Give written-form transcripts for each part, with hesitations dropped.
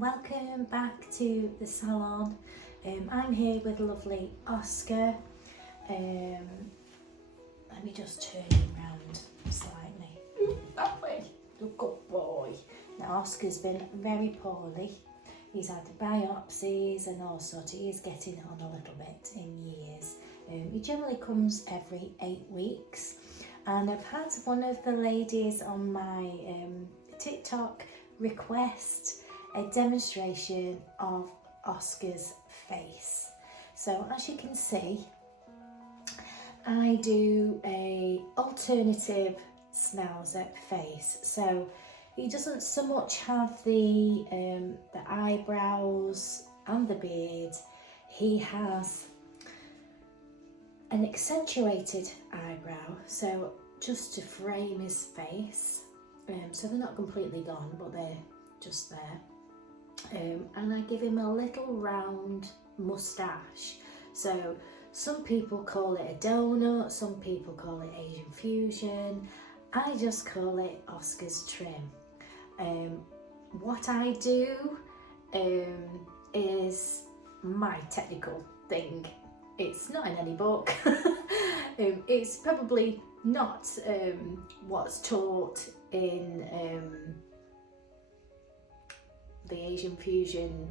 welcome back to the salon. I'm here with lovely Oscar. Let me just turn him round slightly. That way, the good boy. Now Oscar's been very poorly. He's had biopsies and all sorts. He is getting on a little bit in years. He generally comes every 8 weeks. And I've had one of the ladies on my TikTok request a demonstration of Oscar's face. So as you can see, I do a alternative Schnauzer face. So he doesn't so much have the eyebrows and the beard. He has an accentuated eyebrow, so just to frame his face. So they're not completely gone, but they're just there. And I give him a little round moustache. So some people call it a donut, some people call it Asian fusion. I just call it Oscar's trim. What I do is my technical thing. It's not in any book. It's probably not what's taught in the Asian fusion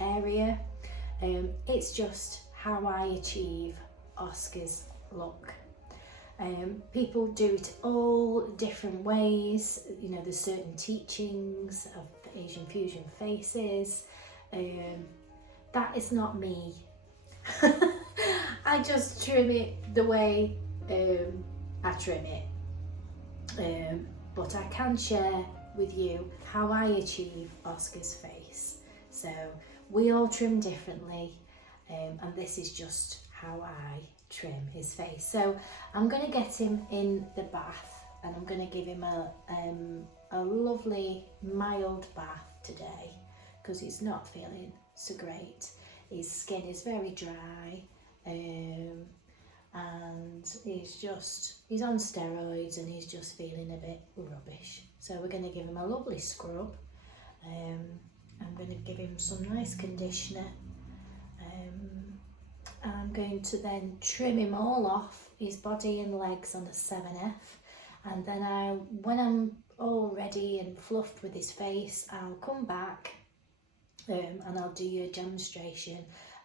area. It's just how I achieve Oscar's look. People do it all different ways. You know, there's certain teachings of the Asian fusion faces. That is not me. I just trim it the way I trim it. But I can share with you how I achieve Oscar's face. So we all trim differently, and this is just how I trim his face. So I'm going to get him in the bath, and I'm going to give him a lovely mild bath today because he's not feeling so great. His skin is very dry, and he's on steroids and he's just feeling a bit rubbish. So we're going to give him a lovely scrub. I'm going to give him some nice conditioner. I'm going to then trim him all off, his body and legs, on a 7F, and then when I'm all ready and fluffed with his face, I'll come back and I'll do you a demonstration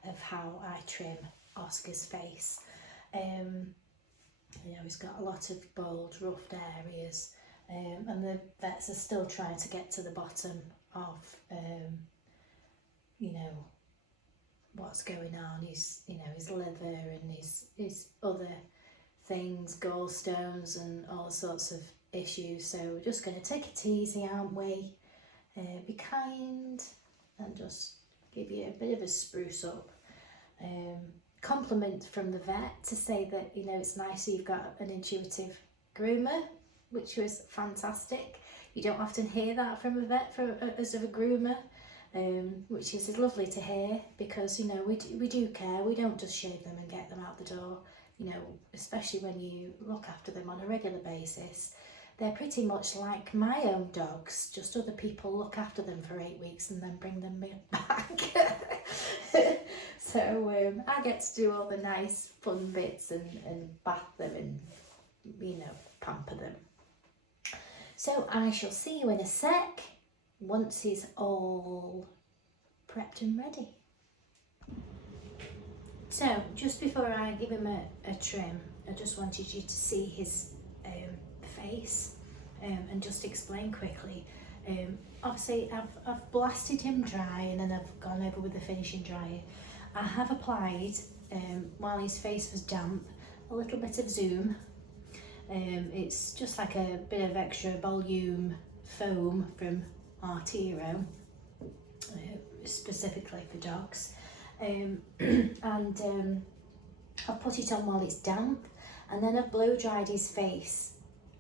of how I trim Oscar's face. You know, he's got a lot of bald, roughed areas, and the vets are still trying to get to the bottom of you know, what's going on. His liver and his other things, gallstones and all sorts of issues. So we're just going to take it easy, aren't we? Be kind and just give you a bit of a spruce up. Compliment from the vet to say that, you know, it's nice you've got an intuitive groomer, which was fantastic. You don't often hear that from a vet as of a groomer, which is lovely to hear, because, you know, we do care. We don't just shave them and get them out the door, you know, especially when you look after them on a regular basis. They're pretty much like my own dogs, just other people look after them for 8 weeks and then bring them back. So I get to do all the nice fun bits and bath them and, you know, pamper them. So I shall see you in a sec once he's all prepped and ready. So just before I give him a trim, I just wanted you to see his face and just explain quickly. Obviously I've blasted him dry and then I've gone over with the finishing dryer. I have applied, while his face was damp, a little bit of Zoom. It's just like a bit of extra volume foam from Artero, specifically for dogs. And I've put it on while it's damp, and then I've blow dried his face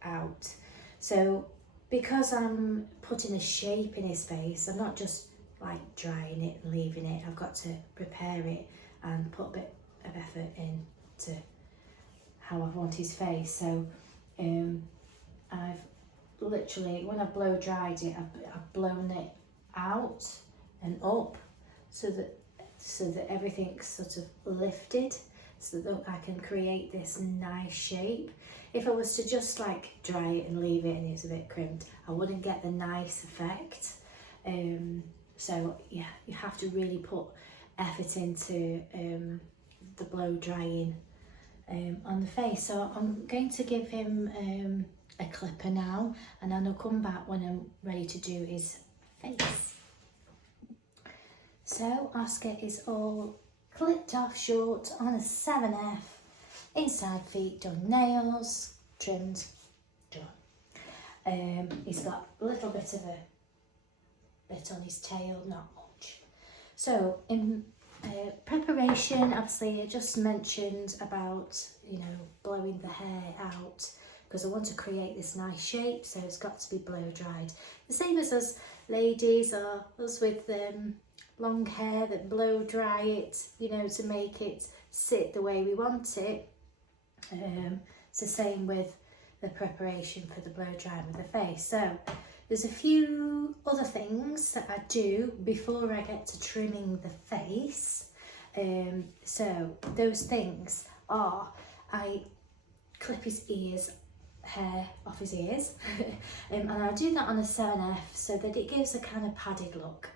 out. So because I'm putting a shape in his face, I'm not just like drying it and leaving it. I've got to prepare it and put a bit of effort into how I want his face. So I've literally, when I've blow dried it, I've blown it out and up, so that everything's sort of lifted, so that I can create this nice shape. If I was to just like dry it and leave it and it's a bit crimped, I wouldn't get the nice effect. So yeah, you have to really put effort into the blow drying on the face. So I'm going to give him a clipper now, and then I'll come back when I'm ready to do his face. So Oscar is all clipped off short on a 7F, inside feet done, nails trimmed, done. He's got a little bit of a bit on his tail, not much. So in preparation, obviously I just mentioned about, you know, blowing the hair out, because I want to create this nice shape, so it's got to be blow dried. The same as us ladies, or us with long hair, that blow dry it, you know, to make it sit the way we want it. It's the same with the preparation for the blow drying with the face. So there's a few other things that I do before I get to trimming the face. So those things are, I clip his hair off his ears, and I do that on a 7F so that it gives a kind of padded look.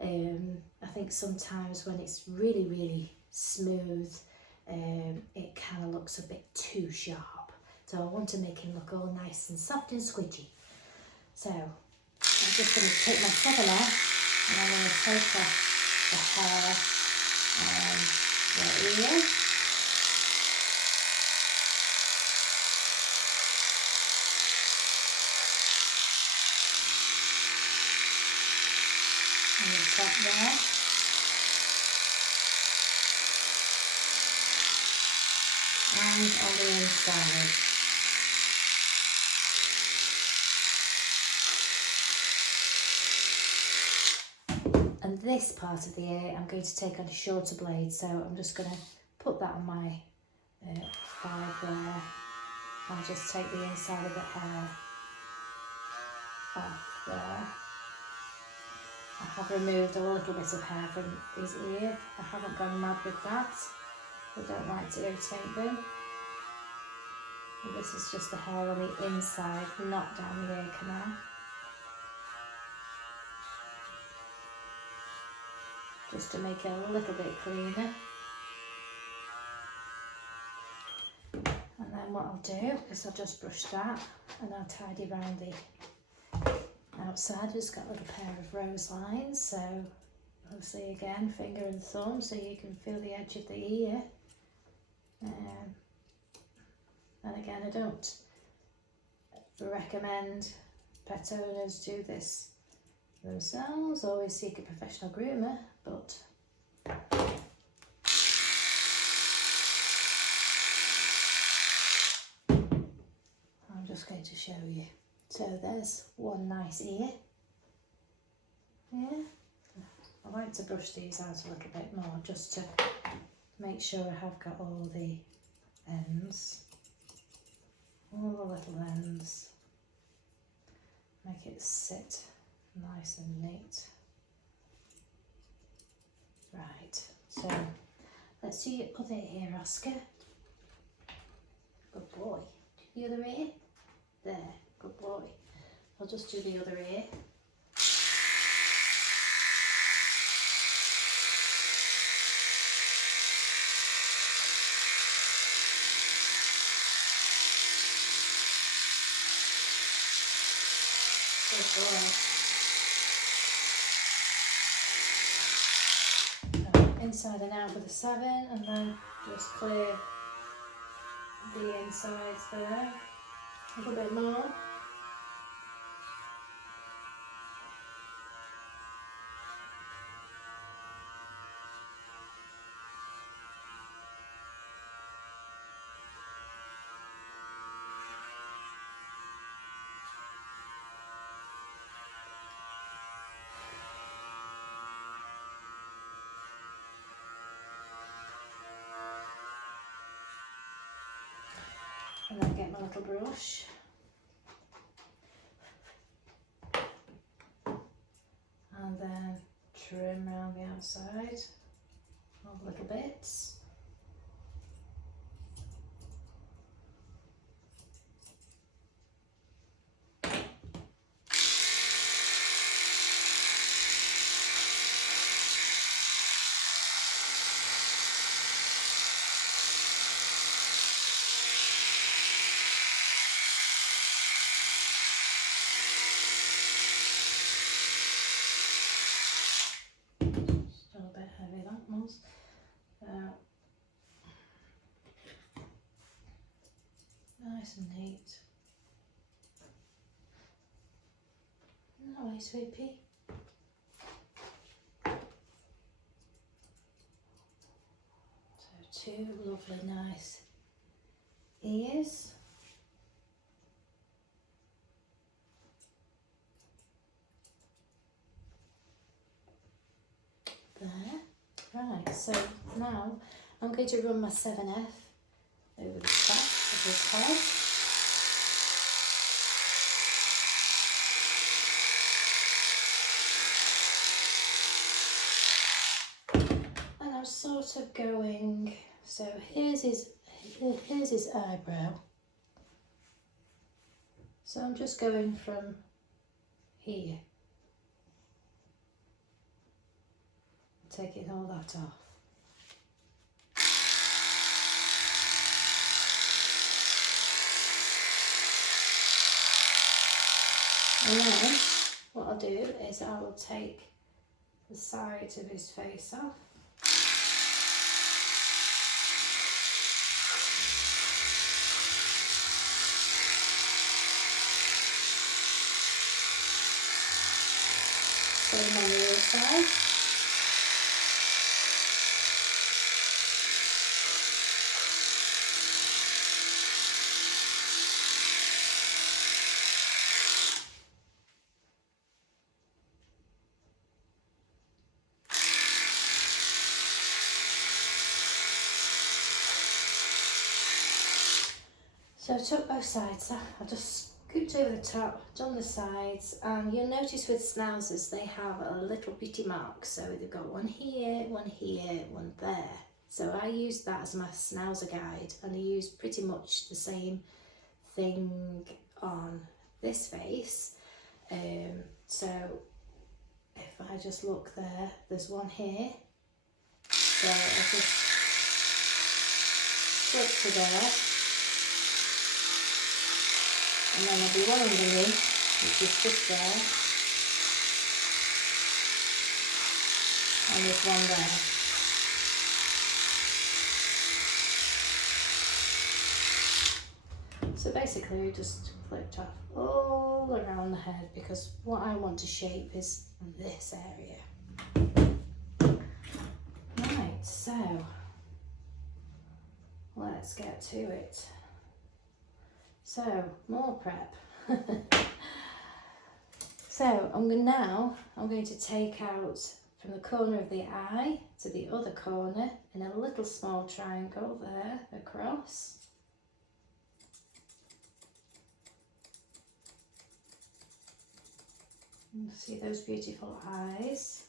I think sometimes when it's really smooth, it kind of looks a bit too sharp. So I want to make him look all nice and soft and squidgy. So I'm just going to take my 7F and I'm going to take off the hair and the ear. And the top there. And on the inside. And this part of the ear I'm going to take on a shorter blade, so I'm just going to put that on my 5 there. I'll just take the inside of the hair off there. I have removed a little bit of hair from his ear. I haven't gone mad with that. I don't like to irritate them. And this is just the hair on the inside, not down the ear canal. Just to make it a little bit cleaner. And then what I'll do is I'll just brush that and I'll tidy around the outside. It's got a little pair of rose lines, so obviously again finger and thumb so you can feel the edge of the ear. And again, I don't recommend pet owners do this themselves, always seek a professional groomer, but I'm just going to show you. So there's one nice ear. Yeah, I like to brush these out a little bit more just to make sure I have got all the ends, all the little ends, make it sit nice and neat. Right, so let's do your other ear, Oscar. Good boy. The other ear. There, good boy. I'll just do the other ear. Good boy. Inside and out with a 7, and then just clear the insides there. A little bit more. And then get my little brush. and then trim around the outside of little bits. Still a bit heavy, that was. Nice and neat. No way, sweet pea. So two lovely, nice ears. There. Right, so now I'm going to run my 7F over the top of his head. And I'm sort of going, so here's his eyebrow. So I'm just going from here, taking all that off. And then what I'll do is I will take the sides of his face off. Same on the other side. So I took both sides, I just scooped over the top, done the sides, and you'll notice with Schnauzers they have a little bitty mark, so they've got one here, one there. So I used that as my Schnauzer guide, and I used pretty much the same thing on this face. So if I just look there, there's one here, so I just flip to there. And then there'll be one underneath, which is just there, and there's one there. So basically we just flipped off all around the head, because what I want to shape is this area. Right, so let's get to it. So, more prep. So, I'm going to take out from the corner of the eye to the other corner in a little small triangle there across. You see those beautiful eyes.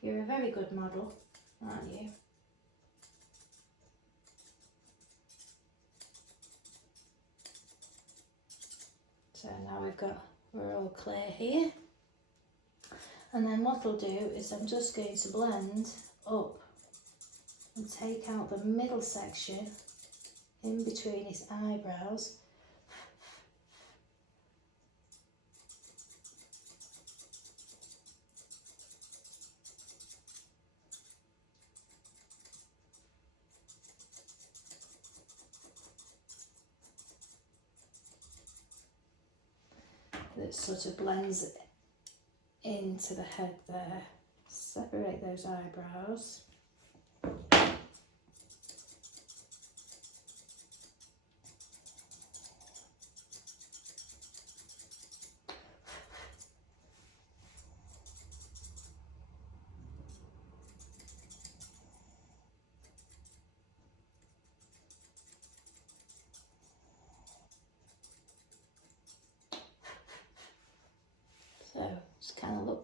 You're a very good model, aren't you? So now we're all clear here. And then what I'll do is I'm just going to blend up and take out the middle section in between his eyebrows. That sort of blends into the head there. Separate those eyebrows.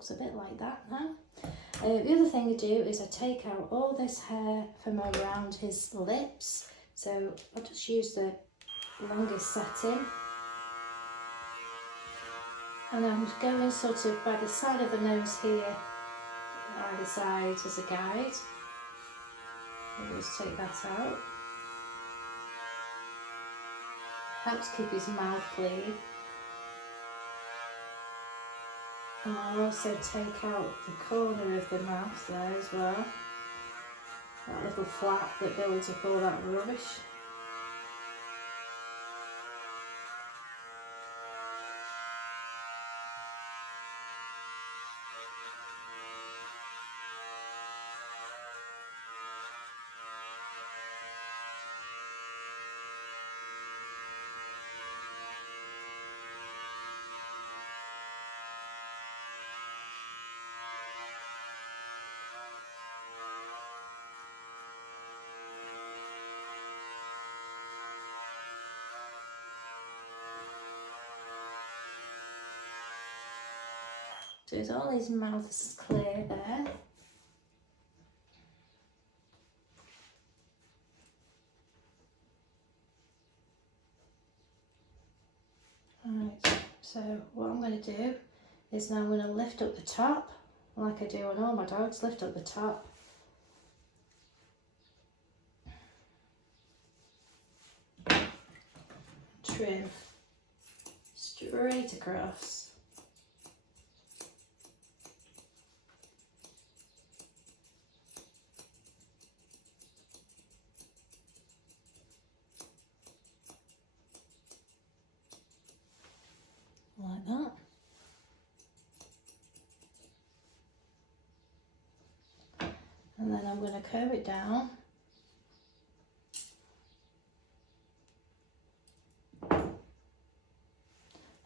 looks a bit like that now. The other thing I do is I take out all this hair from around his lips. So I'll just use the longest setting. And I'm going sort of by the side of the nose here, either side as a guide. I'll just take that out. Helps keep his mouth clean. And I'll also take out the corner of the mouth there as well. That little flap that builds up all that rubbish. So it's all his mouth is clear there. Alright, so what I'm going to do is now I'm going to lift up the top, like I do on all my dogs, lift up the top. Trim straight across. Like that. And then I'm going to curve it down.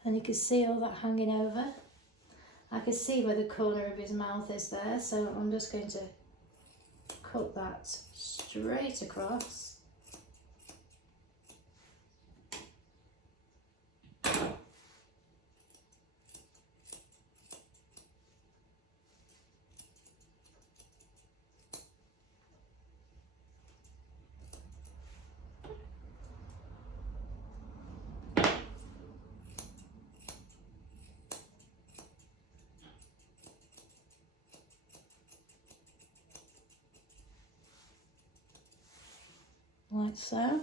And you can see all that hanging over. I can see where the corner of his mouth is there, so I'm just going to cut that straight across. Like so.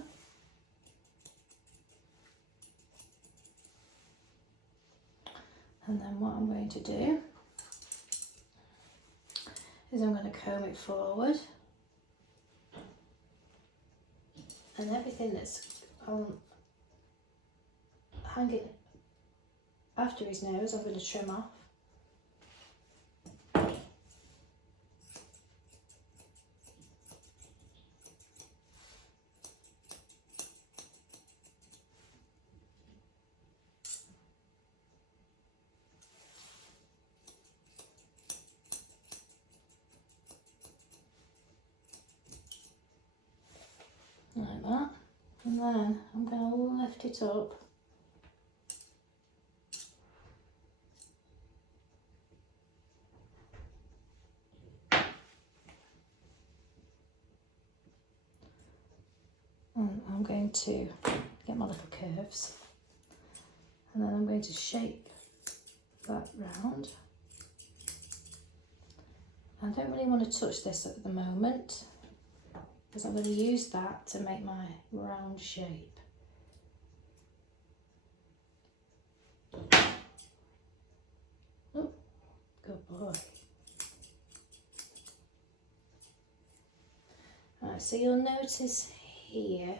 And then what I'm going to do is I'm going to comb it forward, and everything that's hanging after his nose I'm going to trim off. Like that, and then I'm going to lift it up and I'm going to get my little curves, and then I'm going to shape that round. I don't really want to touch this at the moment, because I'm going to use that to make my round shape. Oh, good boy. Right, so you'll notice here,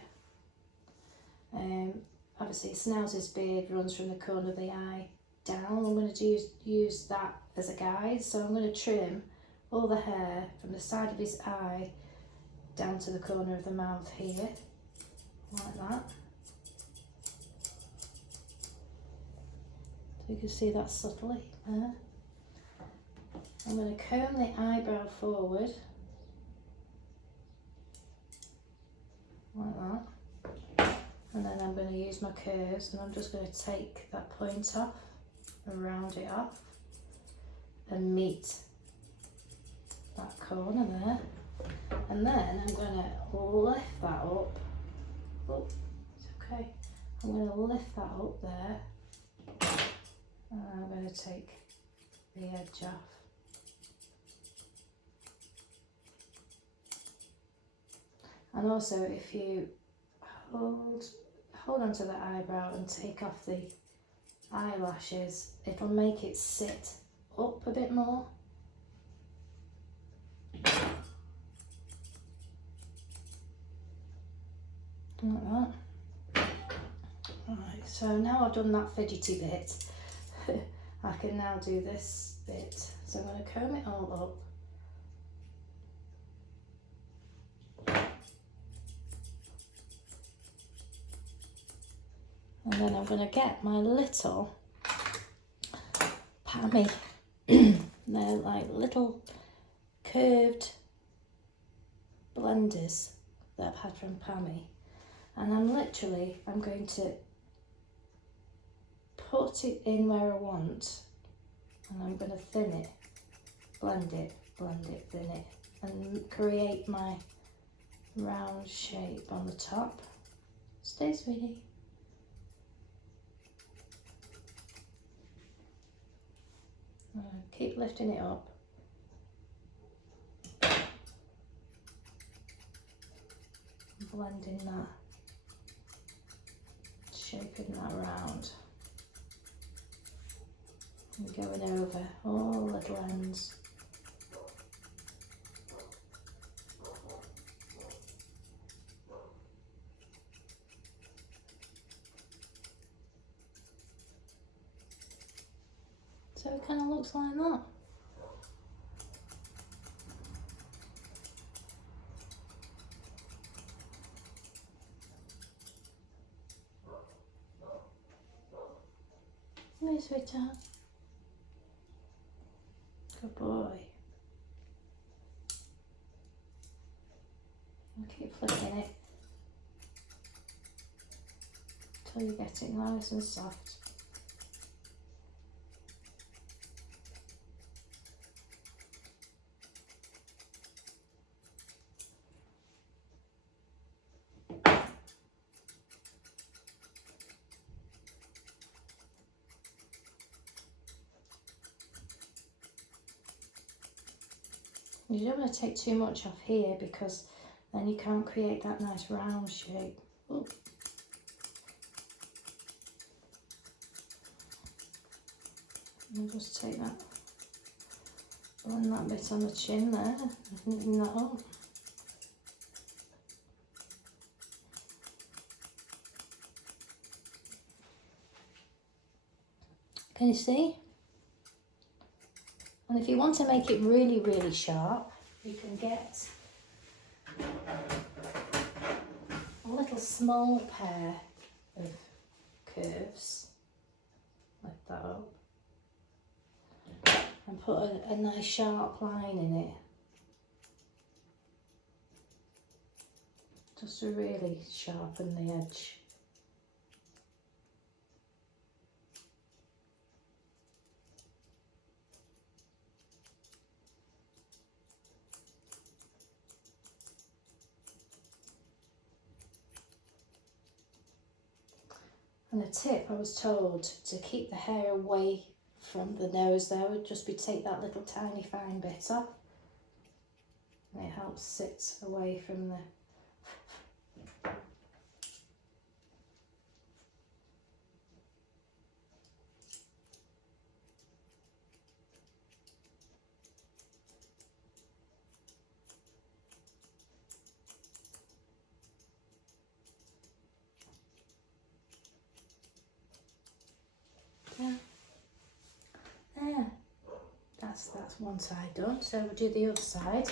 obviously Schnauzer's beard runs from the corner of the eye down. I'm going to use that as a guide, so I'm going to trim all the hair from the side of his eye down to the corner of the mouth here, like that. So you can see that subtly there. I'm going to comb the eyebrow forward, like that. And then I'm going to use my curves, and I'm just going to take that point off and round it off. and meet that corner there. And then I'm going to lift that up. Oh, it's okay. I'm going to lift that up there. And I'm going to take the edge off. And also, if you hold onto the eyebrow and take off the eyelashes, it'll make it sit up a bit more. Like that. Right, so now I've done that fidgety bit, I can now do this bit. So I'm going to comb it all up. And then I'm going to get my little Pammy. They're like little curved blenders that I've had from Pammy. And I'm going to put it in where I want. And I'm going to thin it, blend it, thin it. And create my round shape on the top. Stay, sweetie. Keep lifting it up. Blending that, shaping that round. And going over all little ends. So it kind of looks like that. Hey, sweetheart. Good boy. And keep flicking it till you get it nice and soft. You don't want to take too much off here because then you can't create that nice round shape. Ooh. And just take that, blend that bit on the chin there, knitting that up. Can you see? And if you want to make it really, really sharp, you can get a little small pair of curves, like that up, and put a nice sharp line in it, just to really sharpen the edge. And a tip I was told to keep the hair away from the nose there would just be take that little tiny fine bit off, and it helps sit away from the there. That's one side done, so we'll do the other side.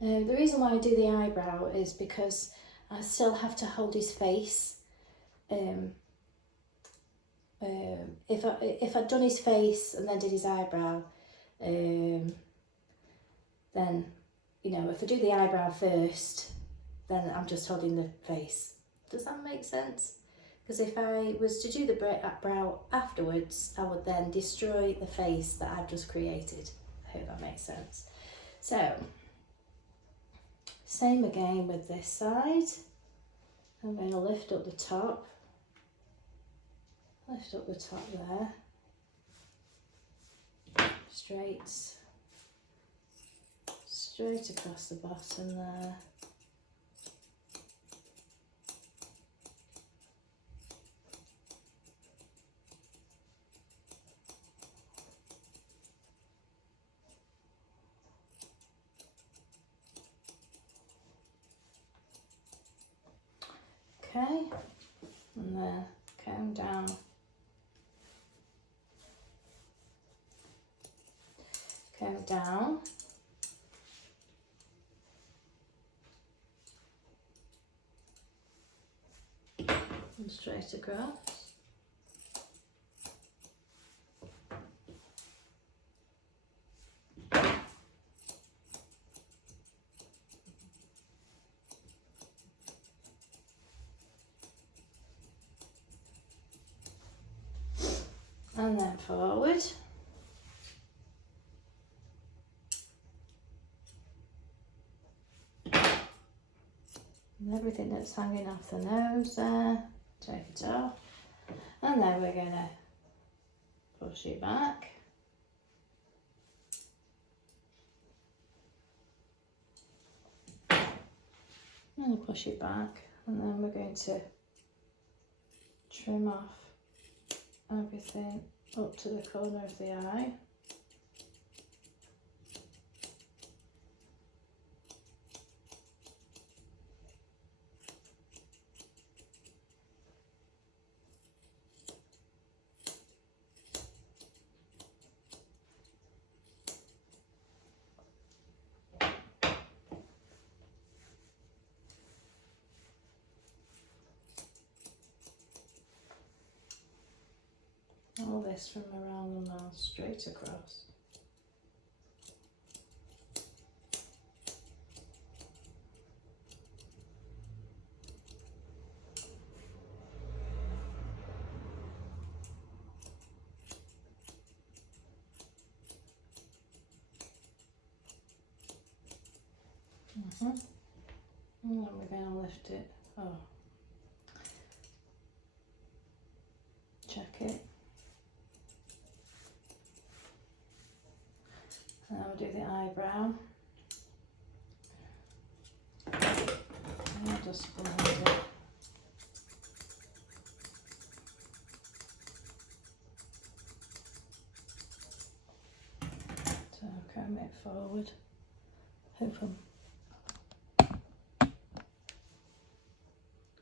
The reason why I do the eyebrow is because I still have to hold his face. If I'd done his face and then did his eyebrow, then, you know, if I do the eyebrow first, then I'm just holding the face. Does that make sense? because if I was to do the brow afterwards, I would then destroy the face that I've just created. I hope that makes sense. So, same again with this side. I'm going to lift up the top there, straight across the bottom there. Okay, and then comb down. Comb down. And straight across. And then forward. And everything that's hanging off the nose there, take it off. And then we're going to push it back. And push it back. And then we're going to trim off everything up to the corner of the eye. All this from around the mouth straight across. And then we're going to lift it. Oh, check it. And then we'll do the eyebrow. And I'll just blend it. So comb it forward. Hope I'm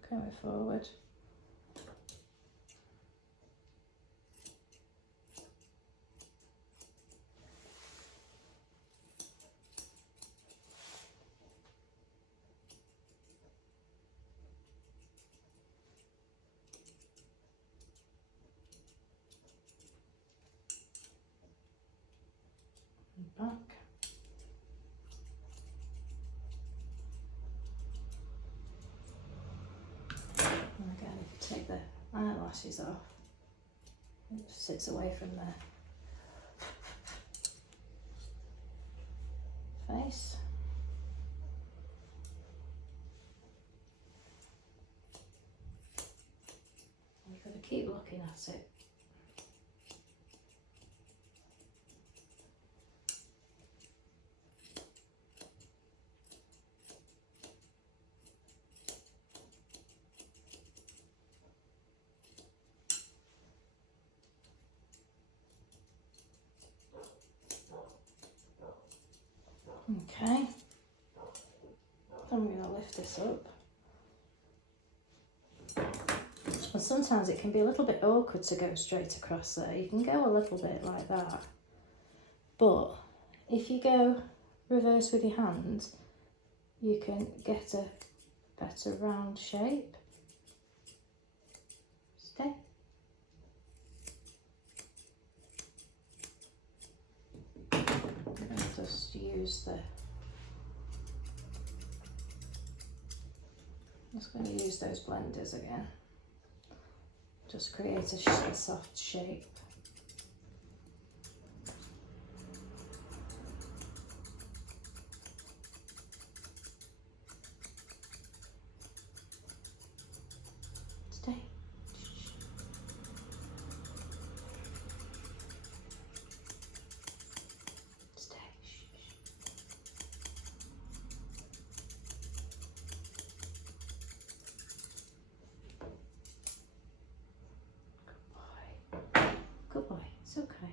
comb it forward. Back. And again, if you take the eyelashes off, it sits away from the face. You've got to keep looking at it. Okay, I'm going to lift this up. And sometimes it can be a little bit awkward to go straight across there. You can go a little bit like that. But if you go reverse with your hand, you can get a better round shape. Okay. Just use just going to use those blenders again. Just create a soft shape. Stay. Stay. Good boy. It's okay.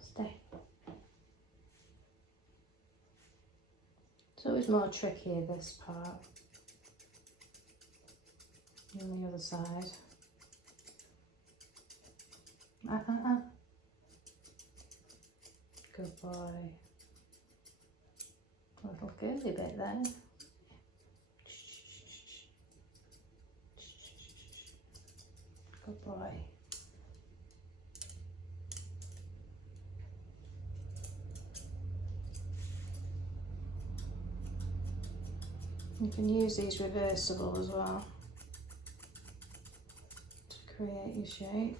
Stay. It's always more trickier this part than the other side. Good boy. A little girly bit there. Good boy. You can use these reversible as well to create your shape.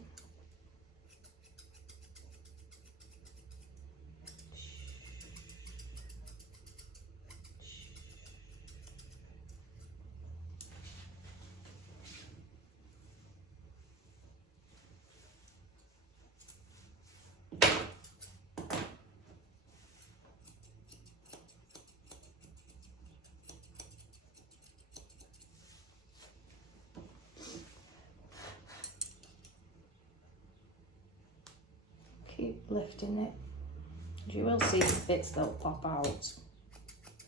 Keep lifting it. You will see the bits that'll pop out.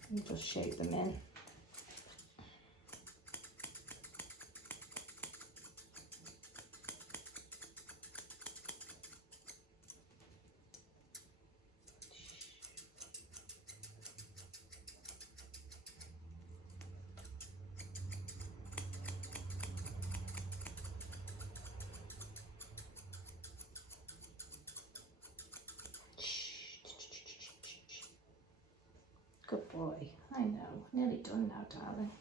And just shape them in. Good boy. I know. Nearly done now, darling.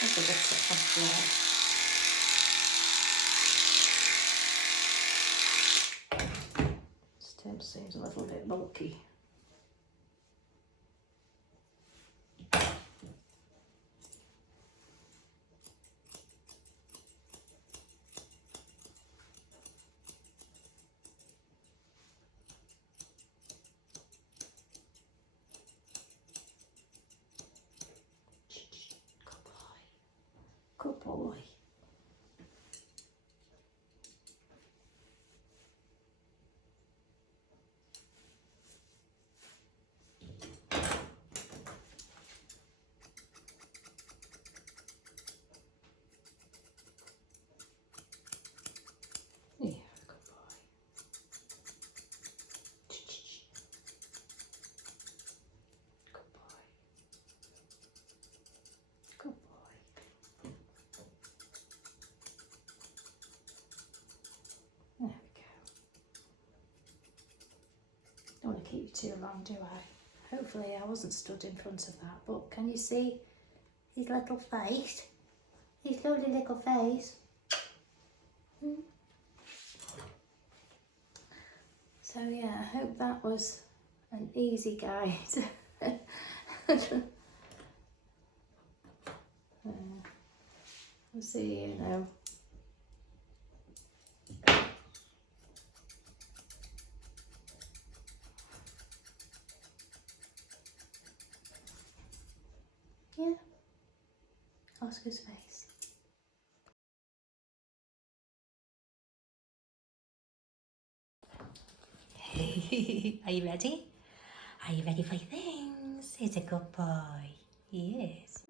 That's a bit off there. Stem seems a little bit bulky. Good boy. Yeah, good boy. Good boy. Good boy. There we go. Don't want to keep you too long, do I? Hopefully I wasn't stood in front of that, but can you see his little face? His lovely little face. So yeah, I hope that was an easy guide. I'll see you now. Yeah, Oscar's face. Are you ready? Are you ready for your things? He's a good boy. He is.